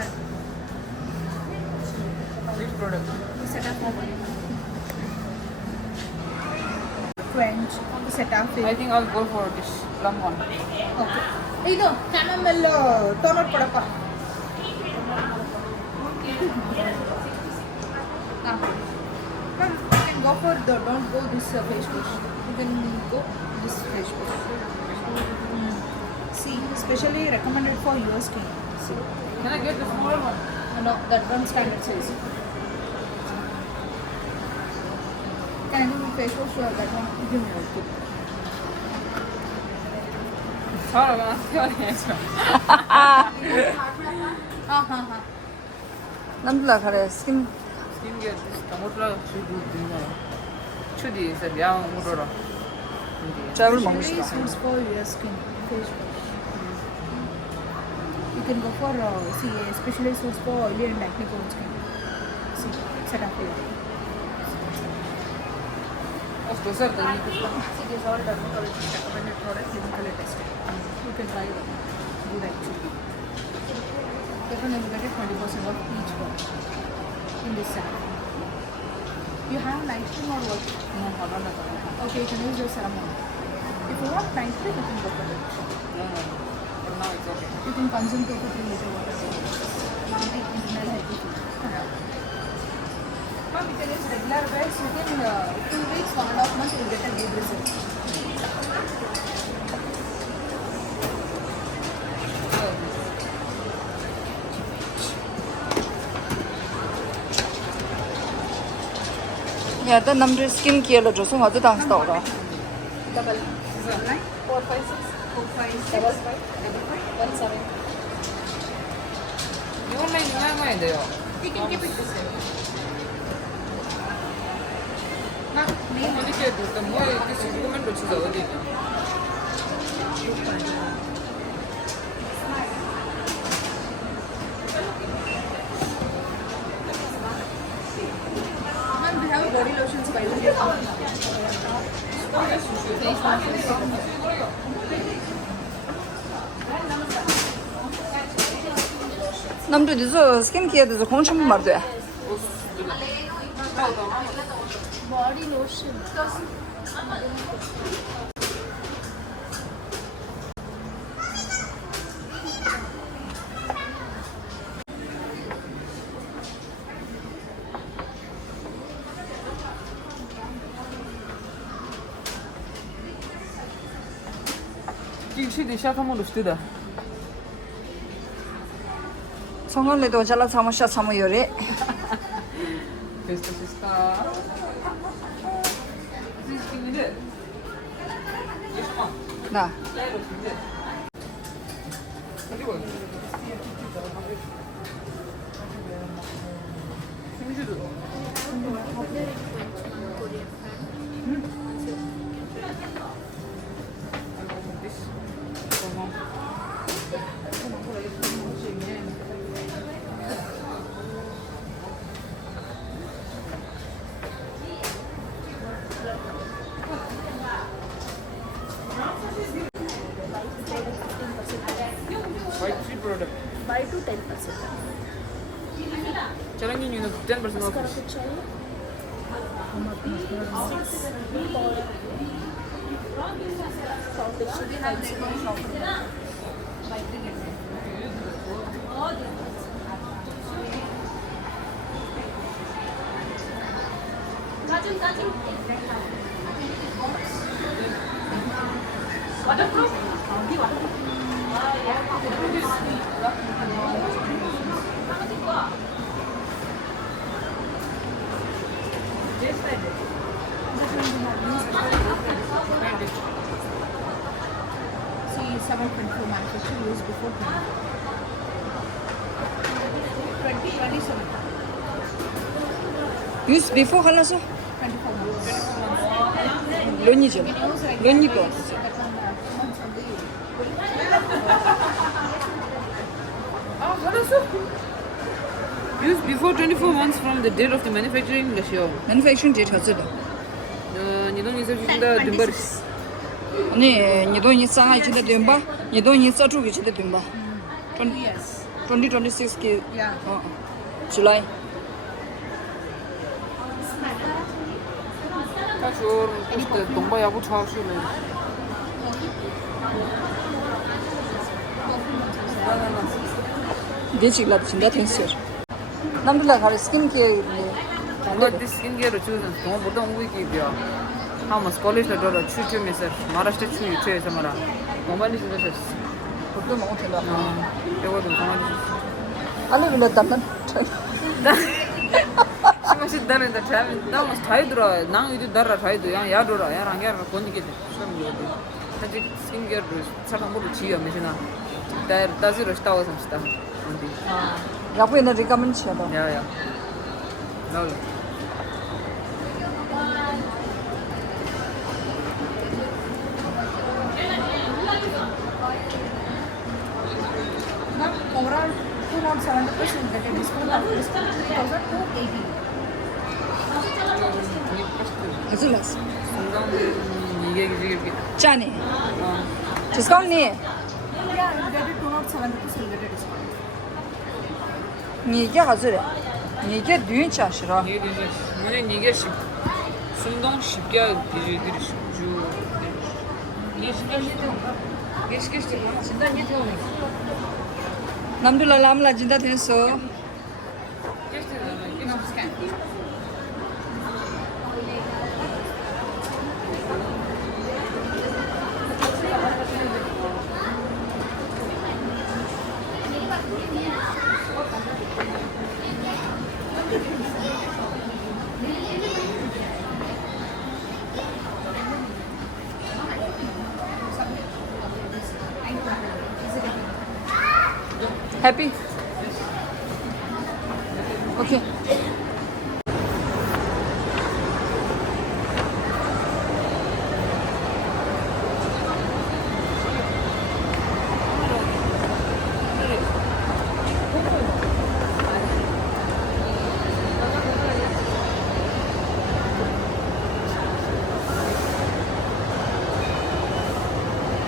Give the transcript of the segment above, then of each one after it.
Alright. Which product? Set up over. French, Cetaphil. I think I'll go for this plum one. Okay. Ido, chamomile toner kodappa. Ma'am, you can go for the, don't go this face wash. You can go this face wash. See, specially recommended for your skin. See. Can I get the smaller one? No, that one standard size. Can I do face wash or that one? Give me okay. Sorry, I'm not 남들아 그래 스킨 Skincare, this tomato should do this. Chudi said, yeah, Murora. 짭을 먹고 Usually 싶다. suits for your skin. Face wash. You can go for see, especially suits for oily and acne prone skin. See, set up here. Of course, sir. See, these all dermatologist recommended products, clinically tested. You can try them. Good actually. Definitely you get 20% of each one in this set. You have night cream or what? No, I don't know. Okay, you can use your serum. If you want night cream, you can go for it. No. But now it's okay. You can consume 2 to 3 liters water. Internal healthy food. Ma'am, you can use regular wears within 2 weeks, 1.5 months, you will get a good result. 야, 너 남들 스킨 케어를 줘서 어디 다 했다 오라. Double 9, 4, 5, 6, 4, 5, 6, 5, 1, 7. 이걸로 유명해야 돼요. You can keep it the same. Ma'am, name 이렇게 일단 뭐 이렇게 시그먼트 진짜 어디? Ma'am, we have body lotions by the way. Face washes. 남들 니서 스킨 케어에서 공천 말도 해. Body lotion. Kişi de şafamı düştü de. 성원래도 잘라 참으셔 참으 요리. Festa. Siz kimdi? 나. 그리고 김주도. Product. Buy to 10%. Challenging you know 10% off. Waterproof? See, 724 manufacturer used before 2027. Use before 할라서 24 months. 런이죠. 런이 거. Use before 24 months from the date of the manufacturing ratio. Manufacturing date 어쩌다. 니동이 써주신다 듬버리스. 아니, 니 돈이 싸가 지대 된 봐. 니 돈이 써주기 지대 된 봐. 2 years. 2026 की Yeah. July Cachorro, custa tomba ya bu çarşı le. देची La 진짜 땡스 남들라 가르 스킨케어 Tomba diskin gero çözün. Tomba burada ungu ki diyor. Ama college la dora çüçü mesela. Maharashtra çüçü çüçü samara. Tomba ni çözün. 보통 못 해봐 Devodu tomba ni. 알레 빌라 담난 Şimşi dare da travel. Damas thaydura. Nang idu darra thaydu. Ya yadura. Ya rangar kondi ki. Şum yodi. Taji skin gero sarang bolu çiyo mesela. Der daziro stawa samsta. Andi. 야부에는 리가면 쳐봐 Ya ya. Lol. Ma'am, overall 270% get a discount of discount 3,000 to 80. hazırlasın Sundan 이게 이게. 짜니 디스카운트 Yeah, you get it 270% get a discount. 니게 hazır 니게 düğün çarşıra 이게 되지. 근데 이게 순동 쉽게 이들이 쉽주. 남들라 람라 진짜 됐어 해피 오케이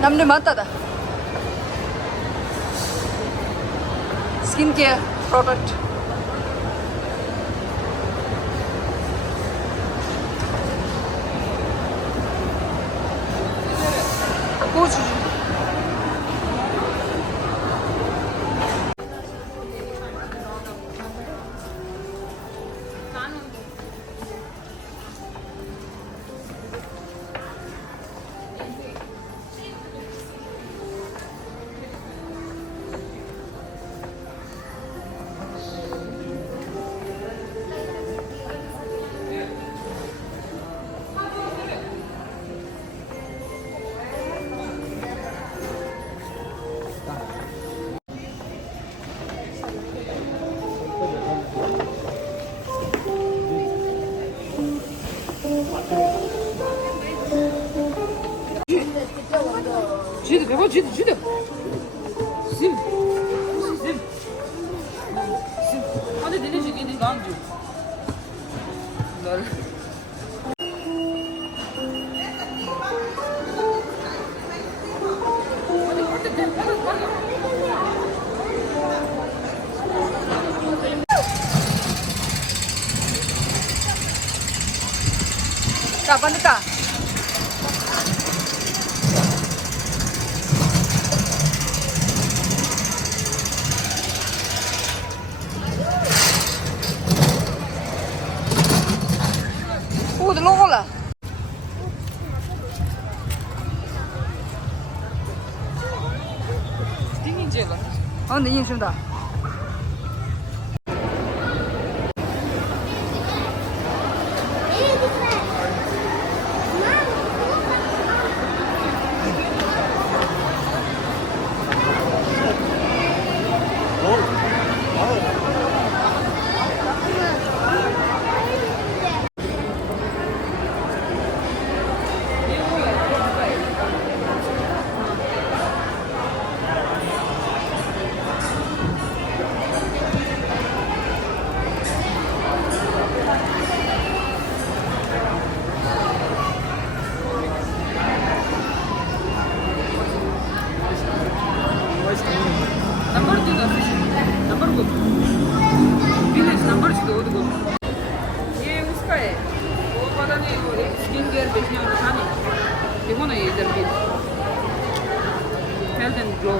남들 맞다다 스킨케어 프로덕트 고추 쥐도 배고 쥐도. 심. 심. 근데 내내 지기는 거 아니죠? 날. 자 반대다 오 들어올라 띵인지가. 아 근데 이 준다 Number 2 da fish. 어디 거? ये उसका है वो पता नहीं वो एक skin care बेचने वाला था नहीं देखो ना ये इधर भी हेल्थ एंड ग्लो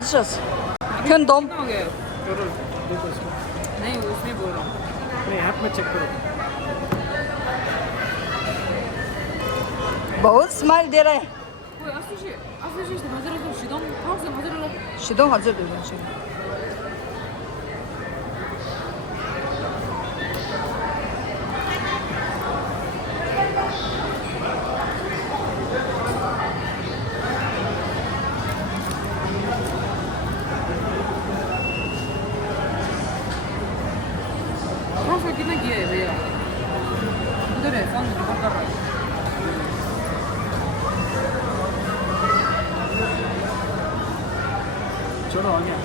Сейчас. Көн дом. नहीं उसमें बोल रहा हूँ नहीं ऐप में चेक करो बहुत स्माइल दे रहा है कोई आशीष से मज़े लो शिदों कौन से मज़े लो 시동 하죠 지금 कौन सा कितना किया है भैया उधर है फोन रिकॉर्ड कर रहा है चलो आ गया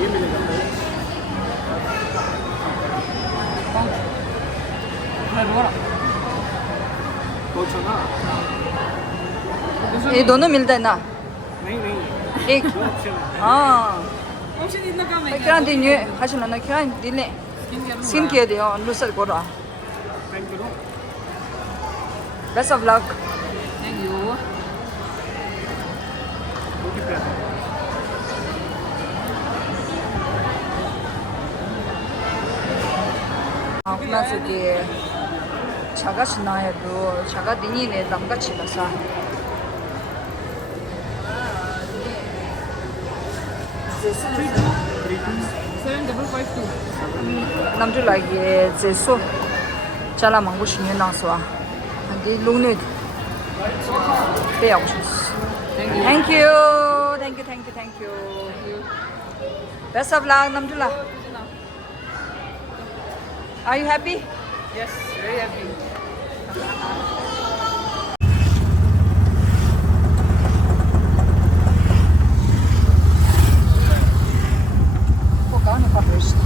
ये मिलेगा पूछो ना ये दोनों मिलता है ना नहीं नहीं एक दो ऑप्शन है हाँ ऑप्शन इतना कम है 그냥 뒤에 하시는 거 그냥 뒤에 스킨 케어 돼요 루셀 거라 thank you best of luck thank you वो कितना है 그나저기 차가 신나해도 차가 뒤니네 남같이 나서 seven double five to 남들에게 제소 잘라 먹고 싶은 나서 한디 롱네 배우고 싶어 thank you thank you best of luck 남들아 are you happy yes very happy Pogano pa first.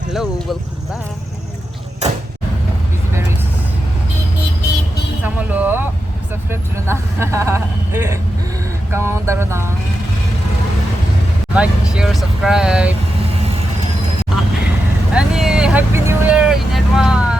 Hello, welcome back. Berries sama lo subscribe chuna kamu taruh nang like share subscribe Any happy new year in advance